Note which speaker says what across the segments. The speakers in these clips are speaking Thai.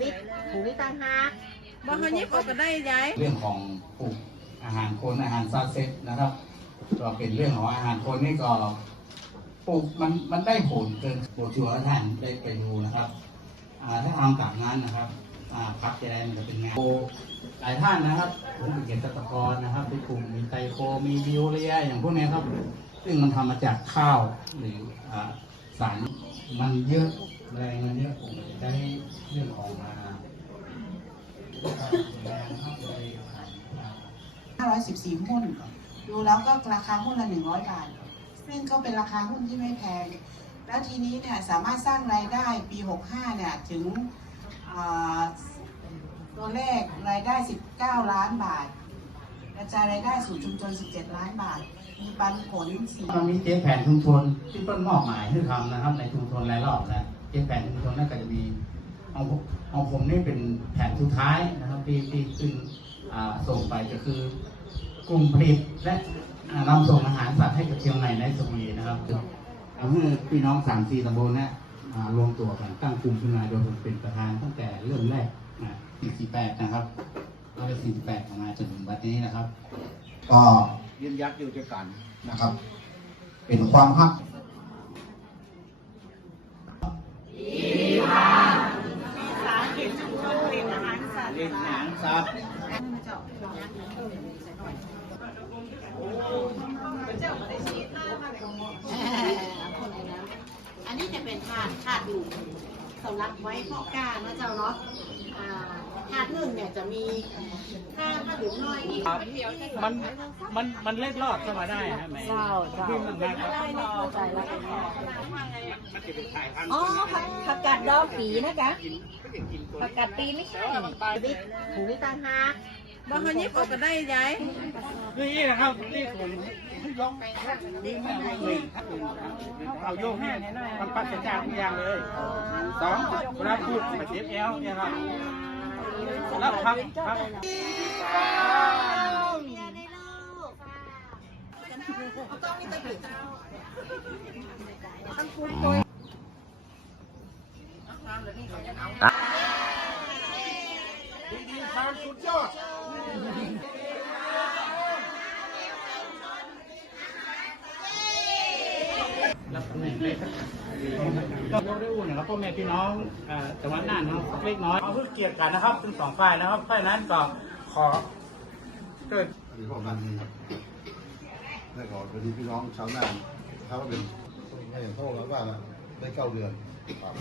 Speaker 1: วิทหูวิตังฮาก
Speaker 2: บ่เขายิบออกก็ได้ยาย
Speaker 3: เรื่องของปลูกอาหารคนอาหารซาเซ็ตนะครับ ก็เป็นเรื่องของอาหารคนนี่ก็ปลูกมันมันได้ผลเกินโบชัวร์ท่านได้ไปดูนะครับอ่าถ้าทำกับงานนะครับอ่าพักจะได้มันจะเป็นงานโบหลายท่านนะครับผมเป็นเกษตรกรนะครับที่ปลูกมีไตโคมีบิโอเรียอย่างพวกนี้ครับ ซึ่งมันทำมาจากข้าวหรืออ่าสารมันเยอะแรงมันเยอะผมจะได้เรื่องของมา
Speaker 4: 514หุ้น ดูแล้วก็ราคาหุ้นละ 100 บาท ซึ่งก็เป็นราคาหุ้นที่ไม่แพง แล้วทีนี้เนี่ยสามารถสร้างรายได้ปี 65 เนี่ยถึงตัวเลขรายได้ 19 ล้านบาทกระจายรายได้สู่ชุมชน 17 ล้านบาท มีปันผลสี่
Speaker 3: มันมีเจ๊แผนชุมชนที่เปิ้ลมอบหมายให้ทำนะครับ ในชุมชนรายรอบนะเจ๊แผนชุมชนนั่นก็จะมีของผมของผมนี่เป็นแผนสุดท้ายนะครับที่ที่ขึ้นส่งไปก็คือ กลุ่มผลิตและอ่านำส่งอาหารสัตว์ให้กับเชียงใหม่ในสมุยนะครับเอาเมื่อพี่น้องสามสี่ตำบลเนี่ยอ่ารวมตัวกันตั้งกลุ่มขึ้นมาโดยผมเป็นประธานตั้งแต่เริ่มแรกนะ48 นะครับเราเป็น48ของมาจนถึงวันนี้นะครับ
Speaker 5: ก็ยืนยัดอยู่ด้วยกันนะครับ เป็นความฮัก
Speaker 2: สาธิตชุมชนผลิต อาหารสัตว์
Speaker 3: เล่นหนังซับ
Speaker 1: อันนี้จะเป็นถาดถาดอยู่สำหรับไว้เพาะกล้านะเจ้าเนาะอ่าถาดหนึ่งเนี่ยจะมีถ้าถ้าหลุมน้อยอีก
Speaker 6: มันมันมันเล็ดรอดเข้ามาได้ฮะแม่
Speaker 1: เจ้าเจ้า
Speaker 6: ที่มันมาครับ
Speaker 1: ใจแล้วเป็นไง
Speaker 6: มันจะเป็นสายพันธุ์
Speaker 1: อ๋อผักผักกาดดอกปีนะจ๊ะผักกาดปีไม่ใช่วิทหูวิตังฮาก
Speaker 2: บ่เขายิบออกก็ได้ยาย
Speaker 6: นี่นะครับนี่ผมยกนี่แม่ไม่เลยเอาโยกเนี่มันปัดกระจายทุกอย่างเลยสองเวลาพูดมาเจ็บแอลเนี่ยครับแล้วพักพัก
Speaker 3: รับตำแหน่งได้สักก็ยกได้อุ่นนะครับพ่อแม่พี่น้องเอ่อจังหวัดน่านนะครับเล็กน้อยเอาเพื่อเกียรติกันนะครับทั้งสองฝ่ายนะครับเพราะฉะนั้นก็ขอเกิด
Speaker 7: หรือพวกนั้นนี่ครับได้ขอสวัสดีพี่น้องชาวนาถ้าว่าเป็นไม่เห็นเท่าแล้วว่านะได้เก้าเดือนครับ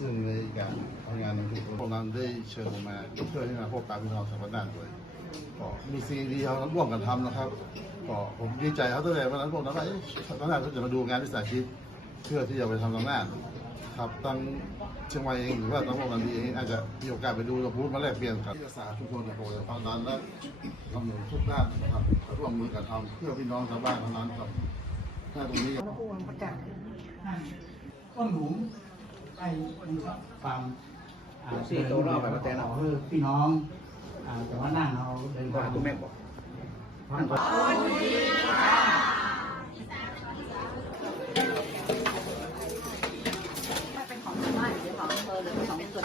Speaker 7: ซึ่งในการทำงานในชุมชนพวกนั้นได้เชิญมาเพื่อให้มาพบปะพี่น้องชาวนานด้วยก็มีซีดีเขาร่วมกันทำนะครับก็ผมดีใจเขาตั้งแต่วันนั้นพวกนั้นว่าเอ๊ะชาวนาเขาจะมาดูงานวิสาหกิจเพื่อที่จะไปทำงานครับตั้งเชียงใหม่เองหรือว่าตั้งพวกนั้นเองอาจจะมีโอกาสไปดูเราพูดมาแลกเปลี่ยนครับที่ภาษาชุมชนเนี่ยผมจะฟังนั้นและทำหนุนทุกด้านนะครับร่วมมือกันทำเพื่อพี่น้องชาวบ้านเท่านั้นครับถ้าตรงนี้
Speaker 3: ต้นหลุม ได้ความสี่ตัวรอบแบบแต่เราพี่น้องแต่ว่านั่งเราเดินทาง
Speaker 6: คุณแม่บอก
Speaker 3: นั่งก่
Speaker 6: เป็นของชาวบ้านหรือของอำเภอหรือของส่
Speaker 5: ว
Speaker 3: น